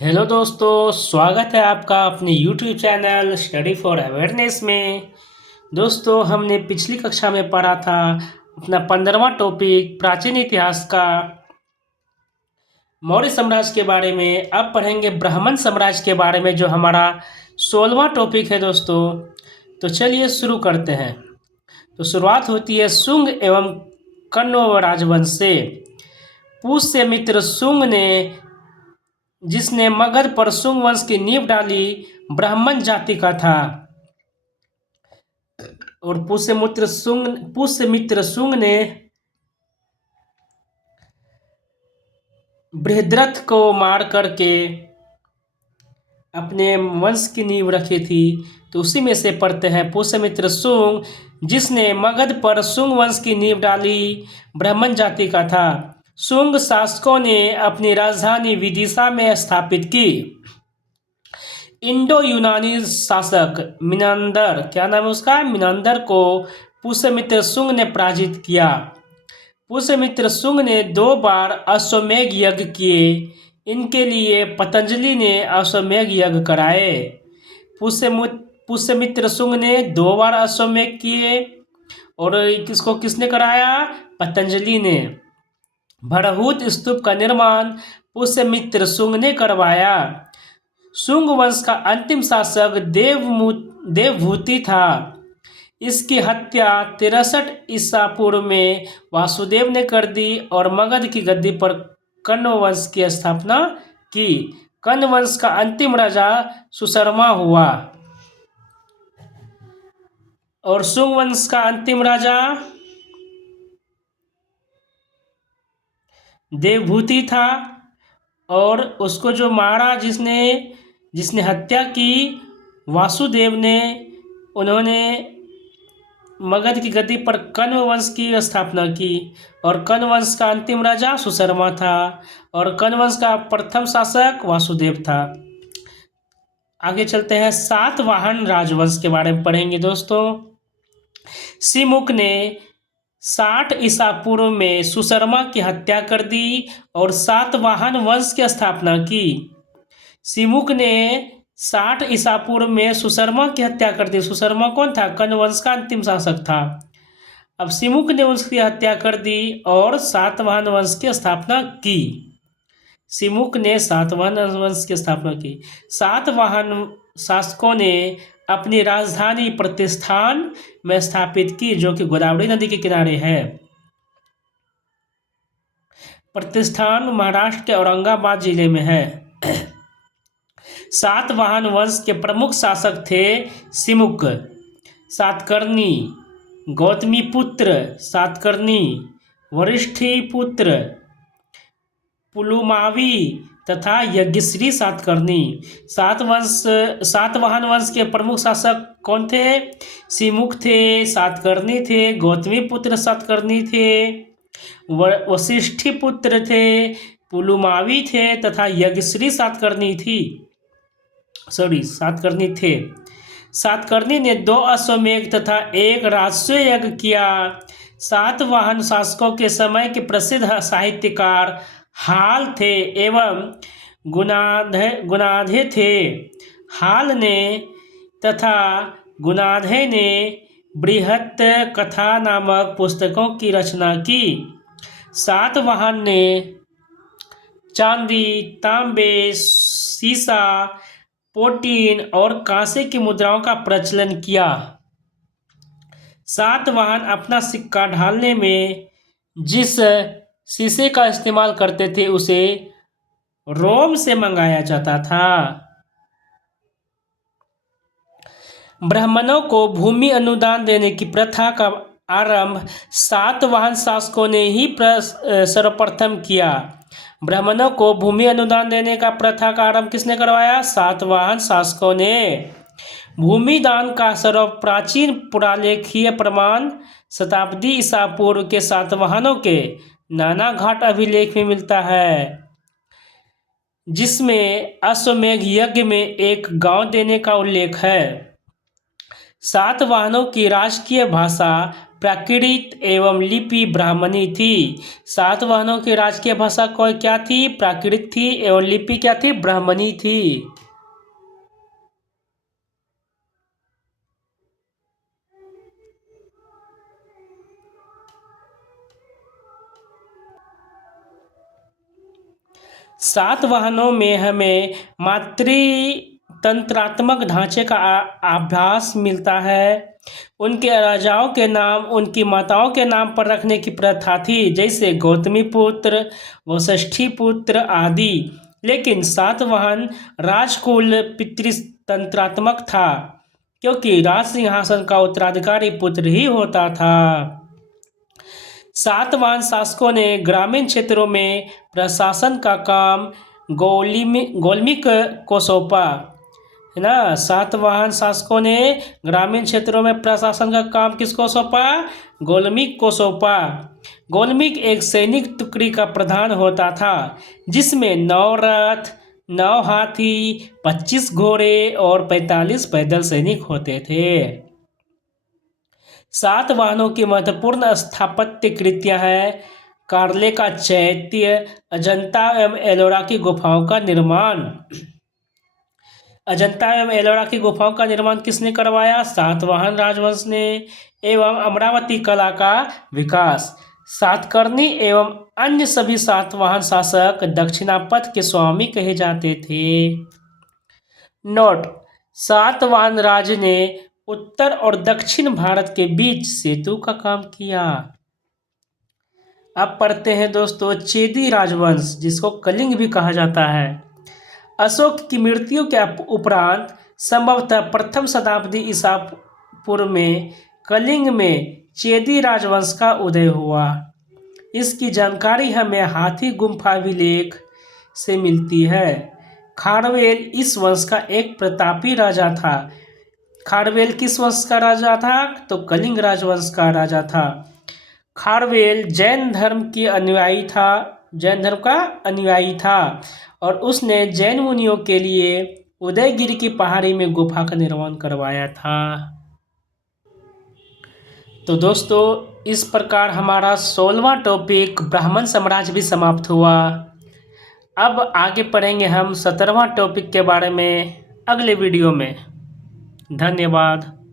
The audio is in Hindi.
हेलो दोस्तों, स्वागत है आपका अपने YouTube channel study for awareness में। दोस्तों, हमने पिछली कक्षा में पढ़ा था अपना 15वां टॉपिक प्राचीन इतिहास का मौर्य साम्राज्य के बारे में। अब पढ़ेंगे ब्राह्मण साम्राज्य के बारे में, जो हमारा 16वां टॉपिक है दोस्तों। तो चलिए शुरू करते हैं। तो शुरुआत होती है शुंग एवं कण्व राजवंश से। पुष्यमित्र शुंग ने जिसने मगध पर शुंग वंश की नींव डाली, ब्राह्मण जाति का था। और पुष्यमित्र शुंग ने बृहद्रथ को मार करके अपने वंश की नींव रखी थी। तो उसी में से पढ़ते हैं, पुष्यमित्र शुंग जिसने मगध पर शुंग वंश की नींव डाली, ब्राह्मण जाति का था। शुंग शासकों ने अपनी राजधानी विदिशा में स्थापित की। इंडो यूनानी शासक मिनांदर, क्या नाम है उसका, मिनांदर को पुष्यमित्र शुंग ने पराजित किया। पुष्यमित्र शुंग ने 2 बार अश्वमेध यज्ञ किए। इनके लिए पतंजलि ने अश्वमेध यज्ञ कराए। पुष्यमित्र शुंग ने 2 बार अश्वमेध किए और किसने कराया? पतंजलि ने। भरहुत स्तूप का निर्माण पुष्यमित्र शुंग ने करवाया। शुंग वंश का अंतिम शासक देवभूति था। इसकी हत्या 63 ईसा पूर्व में वासुदेव ने कर दी और मगध की गद्दी पर कण्व वंश की स्थापना की। कण्व वंश का अंतिम राजा सुशर्मा हुआ और शुंग वंश का अंतिम राजा देवभूति था। और उसको जो मारा, जिसने हत्या की, वासुदेव ने, उन्होंने मगध की गद्दी पर कण्व वंश की स्थापना की। और कण्व वंश का अंतिम राजा सुशर्मा था और कण्व वंश का प्रथम शासक वासुदेव था। आगे चलते हैं, सातवाहन राजवंश के बारे में पढ़ेंगे दोस्तों। सिमुक ने 60 ईसा पूर्व में सुशर्मा की हत्या कर दी और सातवाहन वंश की स्थापना की। सिमुक ने 60 ईसा पूर्व में सुशर्मा की हत्या कर दी। सुशर्मा कौन था? कण्व वंश का अंतिम शासक था। अब सिमुक ने उसकी हत्या कर दी और सातवाहन वंश की स्थापना की। सिमुक ने सातवाहन वंश की स्थापना की। सातवाहन शासकों ने अपनी राजधानी प्रतिष्ठान में स्थापित की, जो कि गोदावरी नदी के किनारे है। प्रतिष्ठान महाराष्ट्र के औरंगाबाद जिले में है। सातवाहन वंश के प्रमुख शासक थे सिमुक, सातकर्णी, गौतमीपुत्र सातकर्णी, वशिष्ठिपुत्र पुलुमावी तथा यज्ञश्री सातकर्णी। सातवाहन वंश के प्रमुख शासक कौन थे? सिमुक थे, सातकर्णी थे, गौतमीपुत्र सातकर्णी थे, वशिष्ठिपुत्र थे, पुलुमावी थे तथा यज्ञश्री सातकर्णी थे। सातकर्णी ने 2 अश्वमेध तथा 1 राजस्व यज्ञ किया। सातवाहन शासकों के समय के प्रसिद्ध साहित्यकार हाल थे एवं गुणाधे थे। हाल ने तथा गुणाधे ने बृहत कथा नामक पुस्तकों की रचना की। सातवाहन ने चांदी, तांबे, सीसा, पोटीन और कांसे की मुद्राओं का प्रचलन किया। सातवाहन अपना सिक्का ढालने में जिस शीशे का इस्तेमाल करते थे, उसे रोम से मंगाया जाता था। ब्राह्मणों को भूमि अनुदान देने की प्रथा का आरंभ सातवाहन शासकों ने ही सर्वप्रथम किया। ब्राह्मणों को भूमि अनुदान देने का प्रथा का आरंभ किसने करवाया? सातवाहन शासकों ने। भूमि दान का सर्वप्राचीन पुरालेखीय प्रमाण शताब्दी ईसा पूर्व के सातवाहनों के नानाघाट अभिलेख में मिलता है, जिसमें अश्वमेध यज्ञ में एक गांव देने का उल्लेख है। सातवाहनों की राजकीय भाषा प्राकृत एवं लिपि ब्राह्मणी थी। सातवाहनों की राजकीय भाषा क्या थी? प्राकृत थी एवं लिपि क्या थी? ब्राह्मणी थी। सातवाहनों में हमें मातृतंत्रात्मक ढांचे का आभास मिलता है। उनके राजाओं के नाम उनकी माताओं के नाम पर रखने की प्रथा थी, जैसे गौतमी पुत्र, वशिष्ठी पुत्र आदि। लेकिन सातवाहन राजकुल पितृतंत्रात्मक था, क्योंकि राज सिंहासन का उत्तराधिकारी पुत्र ही होता था। सातवाहन शासकों ने ग्रामीण क्षेत्रों में प्रशासन का काम गोलमिक को सौंपा, है ना। सातवाहन शासकों ने ग्रामीण क्षेत्रों में प्रशासन का काम किसको सौंपा? गोलमिक को सौंपा। गोलमिक एक सैनिक टुकड़ी का प्रधान होता था, जिसमें 9 रथ, 9 हाथी, 25 घोड़े और 45 पैदल सैनिक होते थे। सातवाहनों की महत्वपूर्ण स्थापत्य कृतियां हैं कार्ले का चैत्य, अजंता एवं एलोरा की गुफाओं का निर्माण। अजंता एवं एलोरा की गुफाओं का निर्माण किसने करवाया? सातवाहन राजवंश ने। एवं अमरावती कला का विकास। सातकर्णी एवं अन्य सभी सातवाहन शासक दक्षिणापथ के स्वामी कहे जाते थे। नोट: सातवाहन राज ने उत्तर और दक्षिण भारत के बीच सेतु का काम किया। अब पढ़ते हैं दोस्तों चेदी राजवंश, जिसको कलिंग भी कहा जाता है। अशोक की मृत्यु के उपरांत संभवतः प्रथम शताब्दी ईसा पूर्व में कलिंग में चेदी राजवंश का उदय हुआ। इसकी जानकारी हमें हाथी गुम्फा अभिलेख से मिलती है। खारवेल इस वंश का एक प्रतापी राजा था। खारवेल किस वंश का राजा था? तो कलिंग राजवंश का राजा था। खारवेल जैन धर्म का अनुयायी था और उसने जैन मुनियों के लिए उदयगिरि की पहाड़ी में गुफा का निर्माण करवाया था। तो दोस्तों इस प्रकार हमारा 16वां टॉपिक ब्राह्मण साम्राज्य भी समाप्त हुआ। अब आगे पढ़ेंगे हम 17वां टॉपिक के बारे में अगले वीडियो में। धन्यवाद।